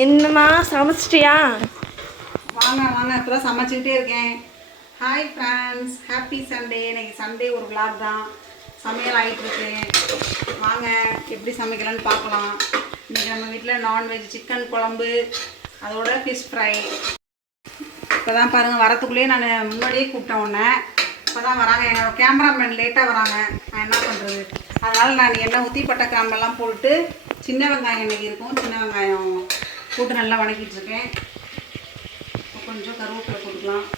என்னம்மா சமைச்சிட்டியா? வாங்க வாங்க இப்போ சமைச்சிக்கிட்டே இருக்கேன். ஹாய் ஃப்ரெண்ட்ஸ் ஹாப்பி சண்டே இன்னைக்கு சண்டே ஒரு விளாக் தான். சமையல் ஆகிட்டு இருக்கு வாங்க எப்படி சமைக்கலாம்னு பார்க்கலாம். இன்னைக்கு நம்ம வீட்டில் நான்வெஜ் சிக்கன் குழம்பு அதோட ஃபிஷ் ஃப்ரை இப்போ தான் பாருங்கள் வரத்துக்குள்ளேயே நான் முன்னாடியே கூப்பிட்டேன் உன்னை. இப்போ தான் வராங்க. என்னோட கேமராமேன் லேட்டாக வராங்க. நான் என்ன பண்ணுறது அதனால் நான் எண்ணெய் ஊற்றி பட்டை கிராம்பெல்லாம் போட்டு சின்ன வெங்காயம் இன்னைக்கு இருக்கும். சின்ன வெங்காயம் போட்டு நல்லா வணக்கிட்டு இருக்கேன் இப்போ கொஞ்சம் கருவேப்பிலை போட்டுக்கலாம்.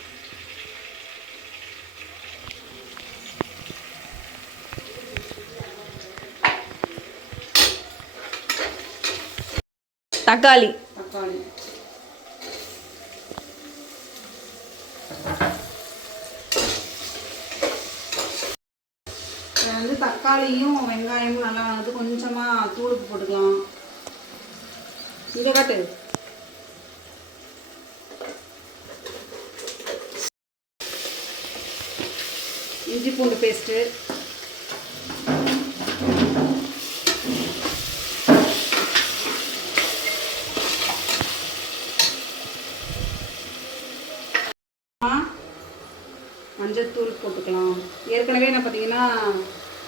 தக்காளி. தக்காளி. வந்து தக்காளியும் வெங்காயமும் நல்லா வந்து கொஞ்சமாக தூளுக்கு போட்டுக்கலாம். இங்கே காட்டு. இஞ்சி பூண்டு பேஸ்ட்டு மஞ்சத்தூள் போட்டுக்கலாம். ஏற்கனவே நான் பார்த்தீங்கன்னா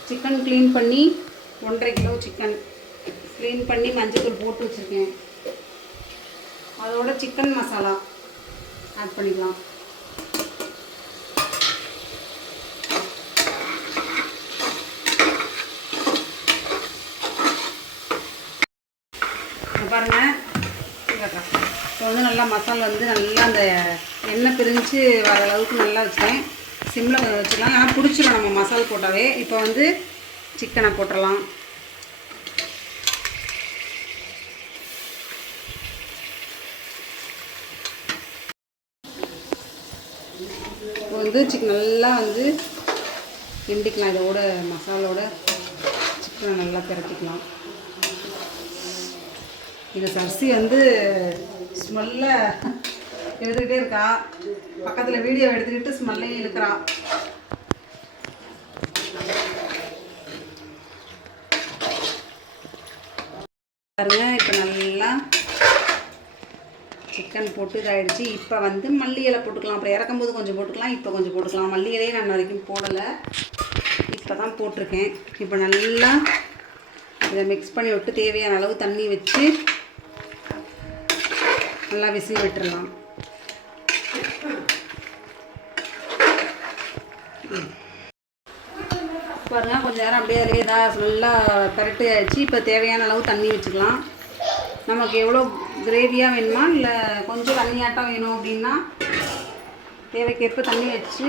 சிக்கன் க்ளீன் பண்ணி ஒன்றரை கிலோ சிக்கன் க்ளீன் பண்ணி மஞ்சத்தூள் போட்டு வச்சுருக்கேன். அதோட சிக்கன் மசாலா ஆட் பண்ணிக்கலாம். இங்க பாருங்க. இப்போ வந்து நல்லா மசாலா வந்து நல்லா அந்த எண்ணெய் பிரிஞ்சு வர அளவுக்கு நல்லா வச்சுட்டேன். சிம்மில் வச்சுக்கலாம். ஆனால் பிடிச்சிடும் நம்ம மசாலா போட்டாவே. இப்போ வந்து சிக்கனை போட்டுடலாம் இப்போ வந்து சிக்கன் நல்லா வந்து கிண்டிக்கலாம் இதோட மசாலோட சிக்கனை நல்லா திரட்டிக்கலாம் இந்த சர்சி வந்து ஸ்மெல்ல எடுத்துக்கிட்டே இருக்கா பக்கத்தில் வீடியோ எடுத்துக்கிட்டு ஸ்மெல்லையும் இழுக்கிறான். பாருங்க இப்போ நல்லா சிக்கன் போட்டு இதாகிடுச்சு இப்போ வந்து மல்லி இலை போட்டுக்கலாம். அப்புறம் இறக்கும்போது கொஞ்சம் போட்டுக்கலாம். இப்போ கொஞ்சம் போட்டுக்கலாம். மல்லி இலையே நான் வரைக்கும் போடலை. இப்போ தான் போட்டிருக்கேன். இப்போ நல்லா இதை மிக்ஸ் பண்ணி விட்டு தேவையான அளவு தண்ணி வச்சு நல்லா விசில் விட்டுடலாம் பாருங்க கொஞ்சம் நேரம் அப்படியே அதிலே இதாக நல்லா கரெக்டாக ஆயிடுச்சு இப்போ தேவையான அளவு தண்ணி வச்சுக்கலாம். நமக்கு எவ்வளோ கிரேவியாக வேணுமா? இல்லை கொஞ்சம் தண்ணியாட்டம் வேணும் அப்படின்னா தேவைக்கேற்ப தண்ணி வச்சு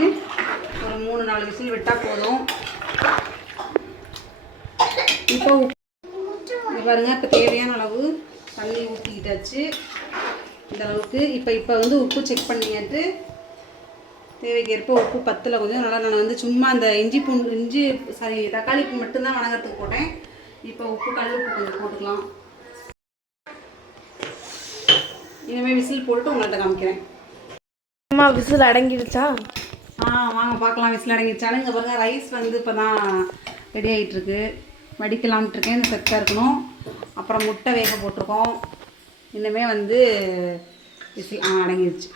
ஒரு மூணு நாலு விசில் விட்டால் போதும். இப்போ உப்பு இது பாருங்கள் இப்போ தேவையான அளவு தண்ணி ஊற்றிக்கிட்டாச்சு இந்த அளவுக்கு இப்போ இப்போ வந்து உப்பு செக் பண்ணிட்டு தேவைக்கேற்ப உப்பு பத்தில் கொஞ்சம் நல்லா நான் வந்து சும்மா அந்த இஞ்சி பூண்டு இஞ்சி சாரி தக்காளிக்கு மட்டும்தான் வணங்கறதுக்கு போட்டேன். இப்போ உப்பு கல் உப்பு கொஞ்சம் போட்டுக்கலாம். இனிமேல் விசில் போட்டு உங்கள்கிட்ட காமிக்கிறேன். அம்மா விசில் அடங்கிடுச்சா? ஆ வாங்க பார்க்கலாம். விசில் அடங்கிடுச்சாலும் இங்கே பாருங்க ரைஸ் வந்து இப்போ தான் ரெடி ஆகிட்டுருக்கு வடிக்கலாம்ட்டு இருக்கேன். இந்த செட்டாக இருக்கணும். அப்புறம் முட்டை வேக போட்டிருக்கோம். இன்னுமே வந்து விசில் ஆ அடங்கிடுச்சு.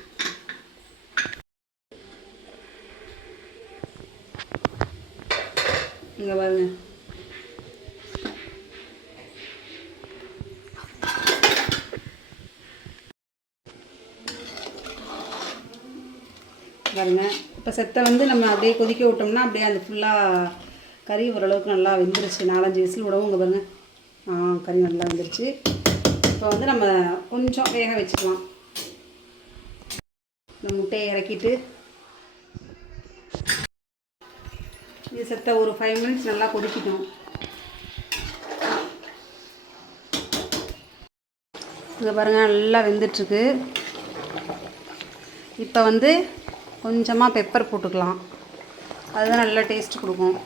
இங்கே பாருங்க. பாருங்கள் இப்போ செத்தை வந்து நம்ம அப்படியே கொதிக்க விட்டோம்னா அப்படியே அந்த ஃபுல்லாக கறி ஓரளவுக்கு நல்லா வெந்துருச்சு. நாலஞ்சு விசில் விடவும் இங்கே பாருங்கள் ஆ கறி நல்லா வெந்துருச்சு. இப்போ வந்து நம்ம கொஞ்சம் வேக வச்சுக்கலாம். இந்த முட்டையை இறக்கிட்டு. இது செத்த ஒரு ஃபைவ் மினிட்ஸ் நல்லா கொதிக்கணும் இங்கே பாருங்கள் நல்லா வெந்துட்டுருக்கு. இப்போ வந்து கொஞ்சமாக பெப்பர் போட்டுக்கலாம். அதுதான் நல்லா டேஸ்ட் கொடுக்கும்.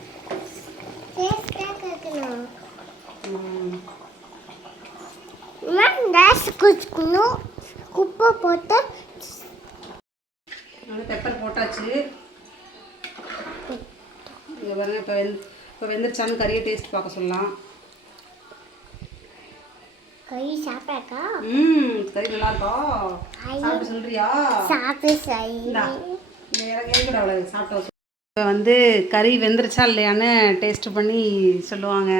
உப்பு போட்டு பெப்பர் போட்டாச்சு. இங்கே பாருங்க இப்போ வெந் இப்போ வெந்துருச்சான்னு கறியை டேஸ்ட் பார்க்க சொல்லலாம். கை சாப்பிட்டாக்கா ம் கறி நல்லா இருக்கா? சாப்பிட்டு சொல்றியா? சாப்பிட்டு சாப்பிட்டோம் இப்போ வந்து கறி வெந்துருச்சா இல்லையான்னு டேஸ்ட் பண்ணி சொல்லுவாங்க.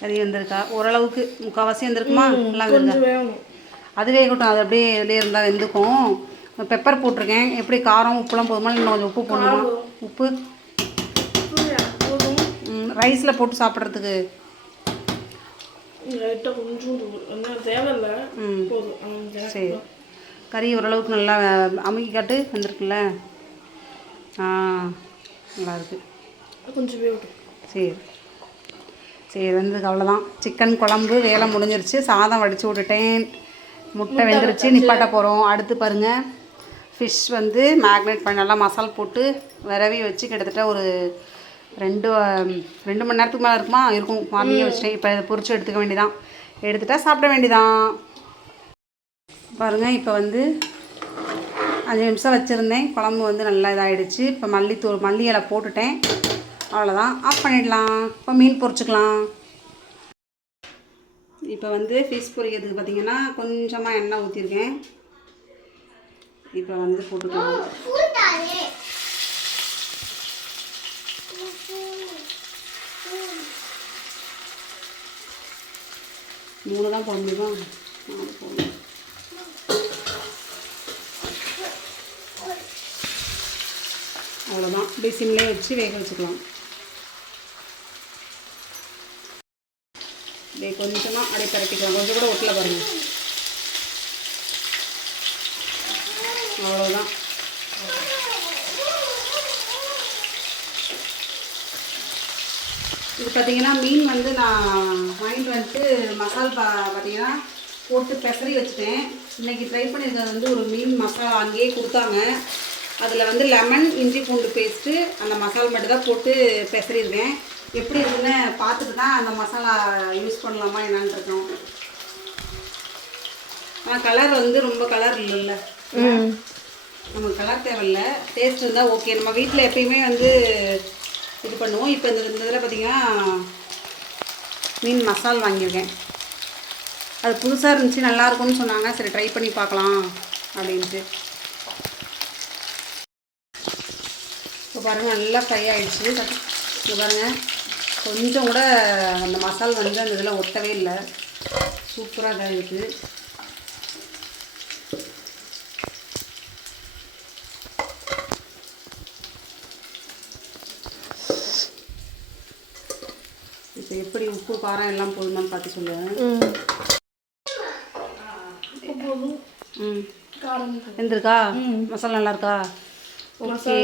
கறி வந்திருக்கா? ஓரளவுக்கு முக்கால்வாசி வந்திருக்குமா? நல்லா கொஞ்சம் வந்திருக்கா வேகணும். அது வேகட்டும் அது அப்படியே இதுலேயே இருந்தால் வெந்துக்கும். பெப்பர் போட்டிருக்கேன். எப்படி காரம் உப்புலாம் போதுமா? இன்னும் கொஞ்சம் உப்பு போடணுமா? உப்பு? ரைஸில் போட்டு சாப்பிட்றதுக்கு லைட்டாக கொஞ்சம் தேவையில்ல. போதும். சரி. கறி ஓரளவுக்கு நல்லா அமுக்கி காட்டு வந்திருக்குல்ல? ஆ நல்லா இருக்கு. கொஞ்சம் வேகட்டும். சரி. சரி வந்ததுக்கு அவ்வளோதான் சிக்கன் குழம்பு வேலை முடிஞ்சிருச்சு. சாதம் வடித்து விட்டுட்டேன். முட்டை வெந்துருச்சு. நிப்பாட்ட போகிறோம் அடுத்து பாருங்கள் ஃபிஷ் வந்து மேக்னேட் பண்ணி நல்லா மசால் போட்டு விரவி வச்சு கிட்டத்தட்ட ஒரு ரெண்டு ரெண்டு மணி நேரத்துக்கு மேலே இருக்குமா? இருக்கும். மார்னிங்கே வச்சுட்டேன். இப்போ இதை பொரிச்சு எடுத்துக்க வேண்டியதான் எடுத்துட்டா சாப்பிட வேண்டியதான் பாருங்கள் இப்போ வந்து அஞ்சு நிமிஷம் வச்சுருந்தேன். குழம்பு வந்து நல்லா இதாகிடுச்சு இப்போ மல்லித்தூள் மல்லி இலை போட்டுட்டேன். அவ்வளோதான் ஆஃப் பண்ணிடலாம். இப்போ மீன் பொரிச்சுக்கலாம். இப்போ வந்து ஃபிஷ் பொரிக்கிறதுக்கு பார்த்தீங்கன்னா கொஞ்சமாக எண்ணெய் ஊற்றிருக்கேன் இப்போ வந்து போட்டுக்கலாம். மூணு தான் போட முடியுமா நாலு போடணும் அவ்வளோதான் அப்படியே சிம்லேயே வச்சு வேக வச்சுக்கலாம். அப்படியே கொஞ்சமாக அப்படியே பரட்டிக்கலாம் கொஞ்சம் கூட ஒட்டில் பாருங்கள் அவ்வளோதான் இது பார்த்தீங்கன்னா மீன் வந்து நான் வாங்கிட்டு வந்துட்டு மசால் பா பார்த்தீங்கன்னா போட்டு பெசரி வச்சுட்டேன். இன்னைக்கு ட்ரை பண்ணியிருக்கிறது வந்து ஒரு மீன் மசாலா அங்கேயே கொடுத்தாங்க. அதில் வந்து லெமன் இஞ்சி பூண்டு பேஸ்ட்டு அந்த மசாலா மட்டும் தான் போட்டு பெசரிருக்கேன் எப்படி இருக்குன்னு பார்த்துட்டு தான் அந்த மசாலா யூஸ் பண்ணலாமா என்னான்னு இருக்கணும். ஆனால் கலர் வந்து ரொம்ப கலர் இல்லைல்ல. நமக்கு கலர் தேவையில்ல. டேஸ்ட் இருந்தால் ஓகே நம்ம வீட்டில் எப்பயுமே வந்து இது பண்ணுவோம். இப்போ இந்த இந்த இதில் பார்த்திங்கன்னா மீன் மசால் வாங்கியிருக்கேன். அது புதுசாக இருந்துச்சு நல்லாயிருக்கும்னு சொன்னாங்க. சரி ட்ரை பண்ணி பார்க்கலாம் அப்படின்ட்டு. இப்போ பாருங்கள் நல்லா ஃப்ரை ஆகிடுச்சு இப்போ பாருங்கள் கொஞ்சம் கூட அந்த மசால் வந்து அந்த இதில் ஒட்டவே இல்லை. சூப்பராக இதாக இருக்குது இப்போ எப்படி உப்பு காரம் எல்லாம் போதுமான்னு பார்த்து சொல்லுவேன் ம். உப்பு ம் மசாலா நல்லா இருக்கா ஓகே.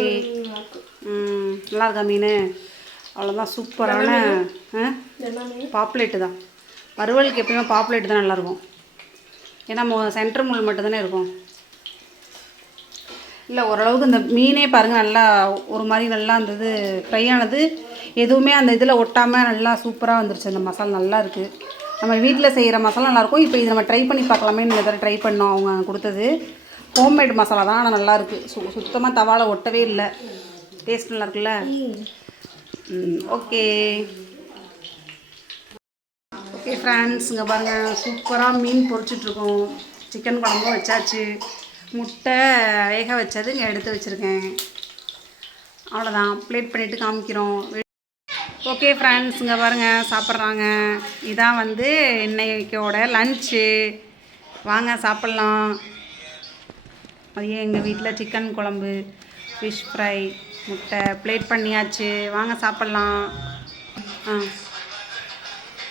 ம். நல்லா இருக்கா மீன்? அவ்வளோதான் சூப்பரான ஆ? பாப்புலேட்டு தான். வறுவலுக்கு எப்பயுமே பாப்புலேட்டு தான் நல்லாயிருக்கும் ஏன்னா சென்டர் முள் மட்டும் தானே இருக்கும். இல்லை ஓரளவுக்கு இந்த மீனே பாருங்கள் நல்லா ஒரு மாதிரி நல்லா இருந்தது இது ஃப்ரை ஆனது. எதுவுமே அந்த இதில் ஒட்டாமல் நல்லா சூப்பராக வந்துருச்சு அந்த மசாலா நல்லா இருக்குது நம்ம வீட்டில் செய்கிற மசாலா நல்லாயிருக்கும் இப்போ இது நம்ம ட்ரை பண்ணி பார்க்கலாமே. இந்த தடவை ட்ரை பண்ணோம். அவங்க கொடுத்தது ஹோம்மேட் மசாலா தான். ஆனால் நல்லாயிருக்கு சு சுத்தமாக தவால ஒட்டவே இல்லை. டேஸ்ட் நல்லா இருக்குல்ல? ம் ஓகே ஓகே ஃப்ரெண்ட்ஸ் இங்கே பாருங்கள் சூப்பராக மீன் பொறிச்சிட்ருக்கோம் சிக்கன் குழம்பும் வச்சாச்சு. முட்டை வேக வச்சது இங்கே எடுத்து வச்சுருக்கேன். அவ்வளோதான் ப்ளேட் பண்ணிவிட்டு காமிக்கிறோம். ஓகே ஃப்ரெண்ட்ஸ் இங்கே பாருங்கள் சாப்பிட்றாங்க. இதான் வந்து இன்னைக்கோட லன்ச்சு வாங்க சாப்பிட்லாம். மதியம் எங்கள் வீட்டில் சிக்கன் குழம்பு ஃபிஷ் ஃப்ரை முட்டை ப்ளேட் பண்ணியாச்சு. வாங்க சாப்பிட்லாம். ஆ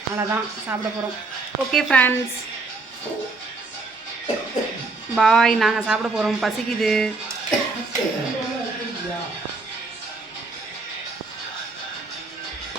அவ்வளோதான் சாப்பிட போகிறோம் ஓகே ஃப்ரெண்ட்ஸ் பாய் நாங்கள் சாப்பிட போகிறோம் பசிக்குது.